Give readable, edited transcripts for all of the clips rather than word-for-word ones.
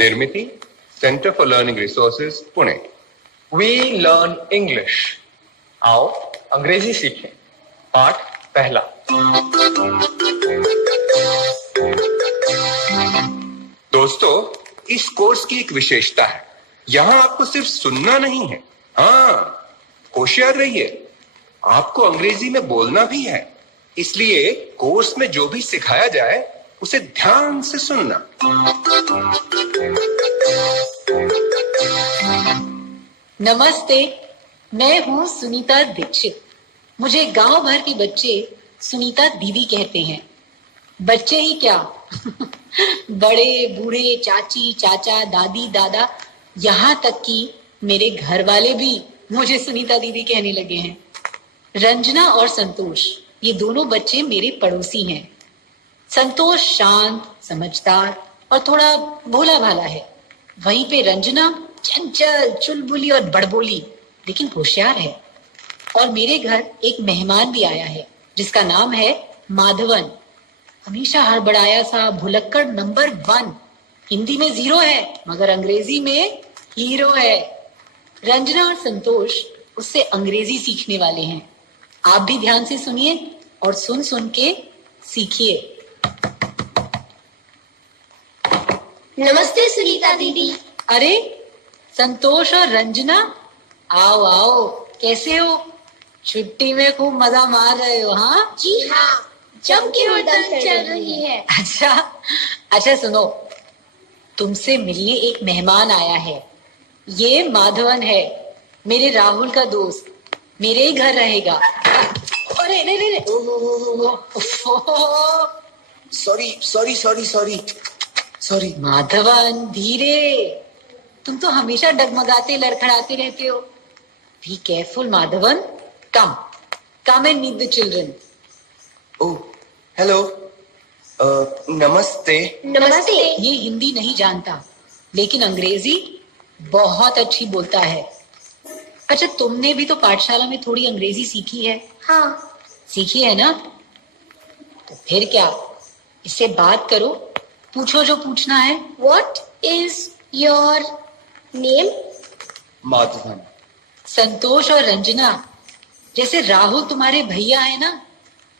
निर्मिति, centre for learning resources, Pune. We learn English. आओ अंग्रेजी सीखें। पाठ पहला। दोस्तों, इस कोर्स की एक विशेषता है, यहां आपको सिर्फ सुनना नहीं है, हाँ, होशियार रहिए, आपको अंग्रेजी में बोलना भी है। इसलिए कोर्स में जो भी सिखाया जाए उसे ध्यान से सुनना। नमस्ते, मैं हूँ सुनीता दीक्षित। मुझे गांव भर के बच्चे सुनीता दीदी कहते हैं। बच्चे ही क्या बड़े बूढ़े, चाची चाचा, दादी दादा, यहाँ तक कि मेरे घर वाले भी मुझे सुनीता दीदी कहने लगे हैं। रंजना और संतोष, ये दोनों बच्चे मेरे पड़ोसी हैं। संतोष शांत, समझदार और थोड़ा भोला भाला है। वहीं पे रंजना चंचल, चुलबुली और बड़बोली, लेकिन होशियार है। और मेरे घर एक मेहमान भी आया है जिसका नाम है माधवन। हमेशा हड़बड़ाया सा, भुलक्कड़ नंबर 1। हिंदी में 0 है मगर अंग्रेजी में हीरो है। रंजना और संतोष उससे अंग्रेजी सीखने वाले हैं। आप भी ध्यान से सुनिए और सुन सुन के सीखिए। नमस्ते सुनीता दीदी। अरे संतोष और रंजना, आओ आओ, कैसे हो? छुट्टी में खूब मजा मार रहे हो? हाँ जी हाँ, जम के उड़न चल रही है। अच्छा सुनो, तुमसे मिलने एक मेहमान आया है। ये माधवन है, मेरे राहुल का दोस्त, मेरे ही घर रहेगा। अरे नहीं, सॉरी। माधवन धीरे, तुम तो हमेशा डगमगाते लड़खड़ाते रहते हो। Be careful Madhavan. Come and meet the children. Oh, hello, नमस्ते। नमस्ते। ये हिंदी नहीं जानता लेकिन अंग्रेजी बहुत अच्छी बोलता है। अच्छा, तुमने भी तो पाठशाला में थोड़ी अंग्रेजी सीखी है? हाँ। सीखी है ना? तो फिर क्या, इससे बात करो, पूछो जो पूछना है। What is your name? Madhavan. संतोष और रंजना, जैसे राहुल तुम्हारे भैया है ना,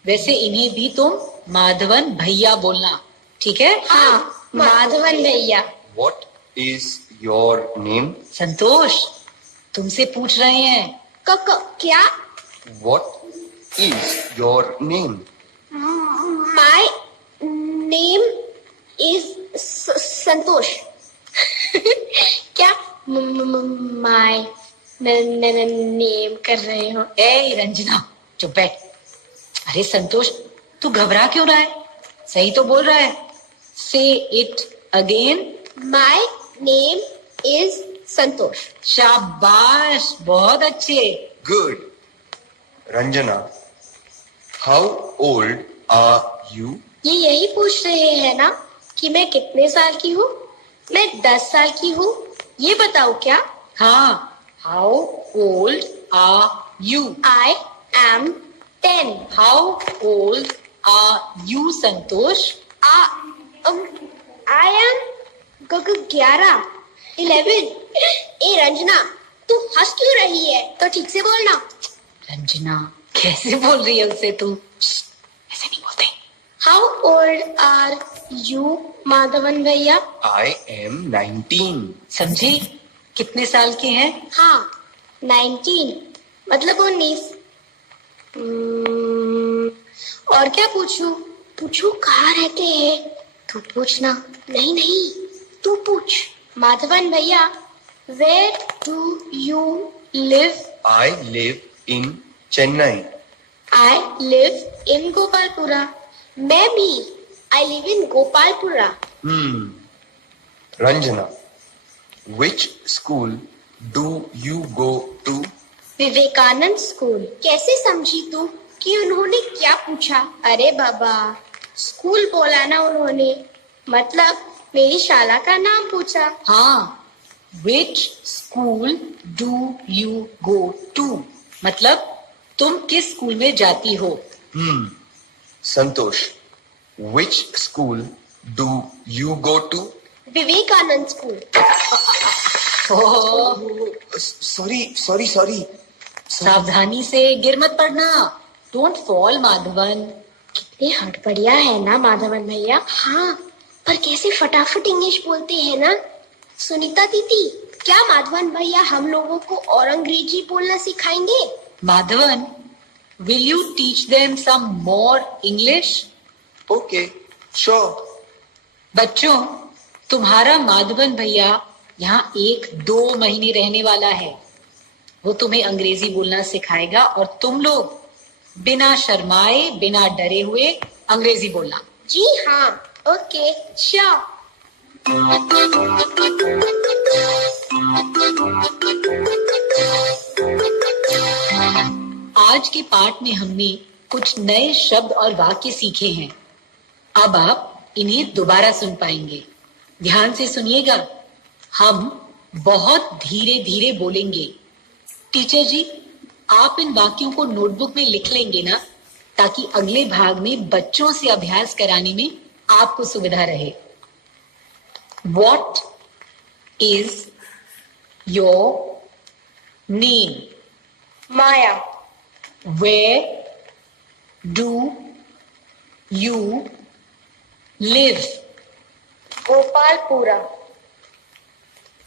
वैसे इन्हें भी तुम माधवन भैया बोलना, ठीक है? हाँ, माधवन भैया। What is your name? संतोष, तुमसे पूछ रहे हैं। क्या? What is your name? My name is संतोष। क्या my नेम कर रहे हो? ए रंजना, चुप बैठ। अरे संतोष, तू घबरा क्यों रहा है? सही तो बोल रहा है। से it again. My name is संतोष। शाबाश, बहुत अच्छे। Good. Ranjana, how old are you? ये यही पूछ रहे हैं ना कि मैं कितने साल की हूँ? मैं 10 साल की हूँ। ये बताओ क्या? हाँ, how old are you? I am 10. How old are you, Santosh? I am 11. 11. ए रंजना, तू हंस क्यों रही है? तो ठीक से बोलना। रंजना, कैसे बोल रही है उससे तू? ऐसे नहीं बोलते। How old are you, Madhavan भैया? I am 19. समझी? कितने साल के हैं? हाँ, 19 मतलब 19। और क्या पूछूं? पूछूं कहाँ रहते हैं? तू पूछना। नहीं, तू पूछ। माधवन भैया, where do you live? I live in Chennai. I live in Gopalpura. मैं भी I live in Gopalpura. Ranjana, which school do you go to? Vivekanand school. कैसे समझी तू कि उन्होंने क्या पूछा? अरे बाबा, स्कूल बोला ना उन्होंने, मतलब मेरी शाला का नाम पूछा। हाँ, which school do you go to? मतलब तुम किस स्कूल में जाती हो? Santosh, which school do you go to? Vivekanand school. Oh, sorry sorry sorry. सावधानी से, गिर मत पड़ना। Don't fall Madhavan. कितने हड़बड़िया है ना माधवन भैया। हाँ, पर कैसे फटाफट इंग्लिश बोलते हैं ना। सुनीता दीदी, क्या माधवन भैया हम लोगों को और अंग्रेजी बोलना सिखाएंगे? Madhavan, will you teach them some more English? Okay, sure. बच्चों, तुम्हारा माधवन भैया यहाँ 1-2 महीने रहने वाला है। वो तुम्हें अंग्रेजी बोलना सिखाएगा और तुम लोग बिना शर्माए, बिना डरे हुए अंग्रेजी बोलना। जी हाँ, ओके, श्योर। आज के पाठ में हमने कुछ नए शब्द और वाक्य सीखे हैं। अब आप इन्हें दोबारा सुन पाएंगे। ध्यान से सुनिएगा। हम बहुत धीरे धीरे बोलेंगे। टीचर जी, आप इन वाक्यों को नोटबुक में लिख लेंगे ना, ताकि अगले भाग में बच्चों से अभ्यास कराने में आपको सुविधा रहे। What is your name? Maya. Where do you live? Gopalpura.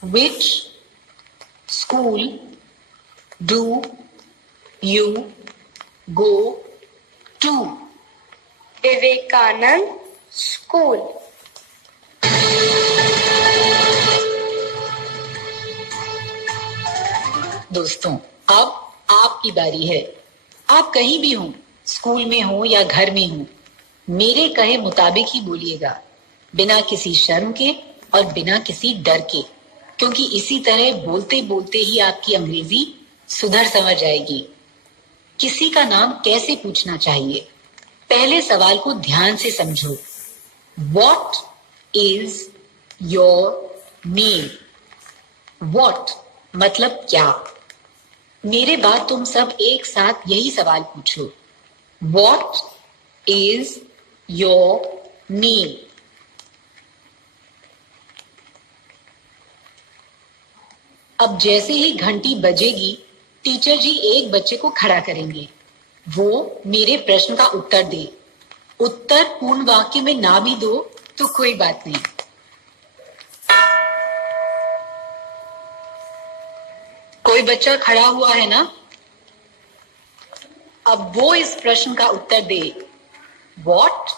Which school do you go to? Vivekanand school. दोस्तों, अब आपकी बारी है। आप कहीं भी हो, स्कूल में हो या घर में हो, मेरे कहे मुताबिक ही बोलिएगा, बिना किसी शर्म के और बिना किसी डर के, क्योंकि इसी तरह बोलते बोलते ही आपकी अंग्रेजी सुधर समझ जाएगी। किसी का नाम कैसे पूछना चाहिए? पहले सवाल को ध्यान से समझो। What is your name? What मतलब क्या? मेरे बाद तुम सब एक साथ यही सवाल पूछो। What is your name? अब जैसे ही घंटी बजेगी, टीचर जी एक बच्चे को खड़ा करेंगे। वो मेरे प्रश्न का उत्तर दे। उत्तर पूर्ण वाक्य में ना भी दो तो कोई बात नहीं। कोई बच्चा खड़ा हुआ है ना? अब वो इस प्रश्न का उत्तर दे। What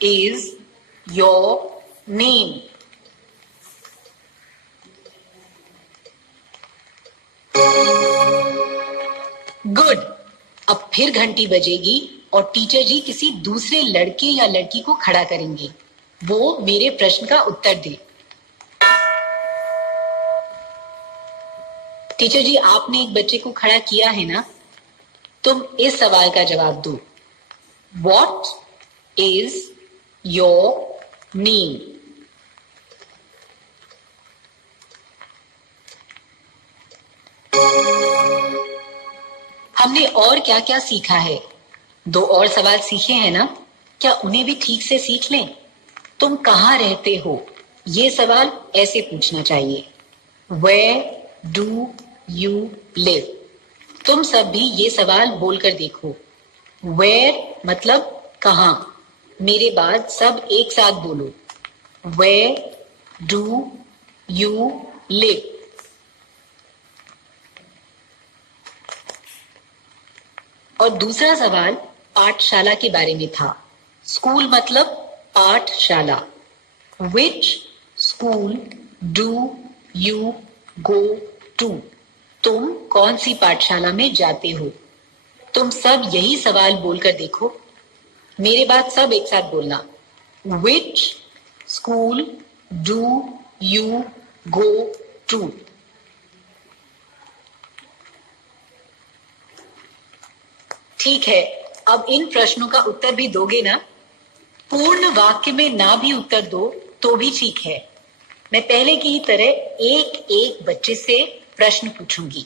is your name? Good. अब फिर घंटी बजेगी और टीचर जी किसी दूसरे लड़के या लड़की को खड़ा करेंगे। वो मेरे प्रश्न का उत्तर दे। टीचर जी, आपने एक बच्चे को खड़ा किया है ना? तुम इस सवाल का जवाब दो। What is your name? हमने और क्या क्या सीखा है? 2 और सवाल सीखे हैं ना? क्या उन्हें भी ठीक से सीख लें? तुम कहाँ रहते हो? ये सवाल ऐसे पूछना चाहिए। Where do you live? तुम सब भी ये सवाल बोलकर देखो। Where मतलब कहाँ। मेरे बाद सब एक साथ बोलो। Where do you live? और दूसरा सवाल पाठशाला के बारे में था। स्कूल मतलब पाठशाला। Which school do you go to? तुम कौन सी पाठशाला में जाते हो? तुम सब यही सवाल बोलकर देखो। मेरे बाद सब एक साथ बोलना। Which school do you go to? ठीक है, अब इन प्रश्नों का उत्तर भी दोगे ना? पूर्ण वाक्य में ना भी उत्तर दो तो भी ठीक है। मैं पहले की ही तरह एक एक बच्चे से प्रश्न पूछूंगी।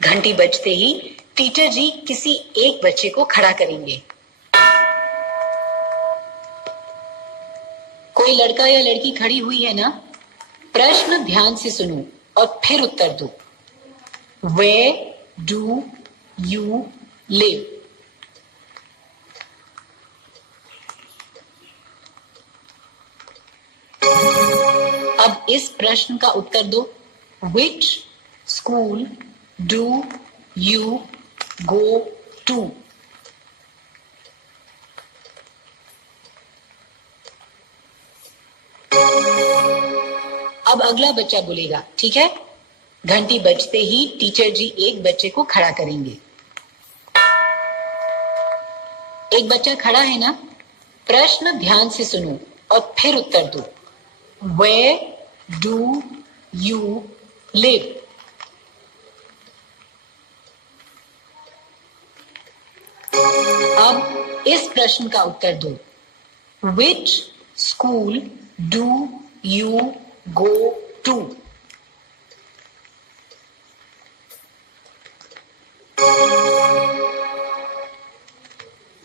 घंटी बजते ही टीचर जी किसी एक बच्चे को खड़ा करेंगे। कोई लड़का या लड़की खड़ी हुई है ना? प्रश्न ध्यान से सुनो और फिर उत्तर दो। Where do you live? अब इस प्रश्न का उत्तर दो। Which school do you go to? अब अगला बच्चा बोलेगा, ठीक है? घंटी बजते ही टीचर जी एक बच्चे को खड़ा करेंगे। एक बच्चा खड़ा है ना? प्रश्न ध्यान से सुनो और फिर उत्तर दो। Where do you live? अब इस प्रश्न का उत्तर दो। Which school do you go to?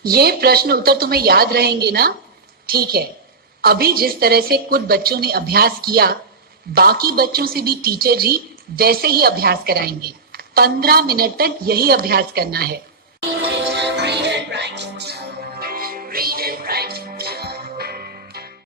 ये प्रश्न उत्तर तुम्हें याद रहेंगे ना? ठीक है। अभी जिस तरह से कुछ बच्चों ने अभ्यास किया, बाकी बच्चों से भी टीचर जी वैसे ही अभ्यास कराएंगे। 15 मिनट तक यही अभ्यास करना है।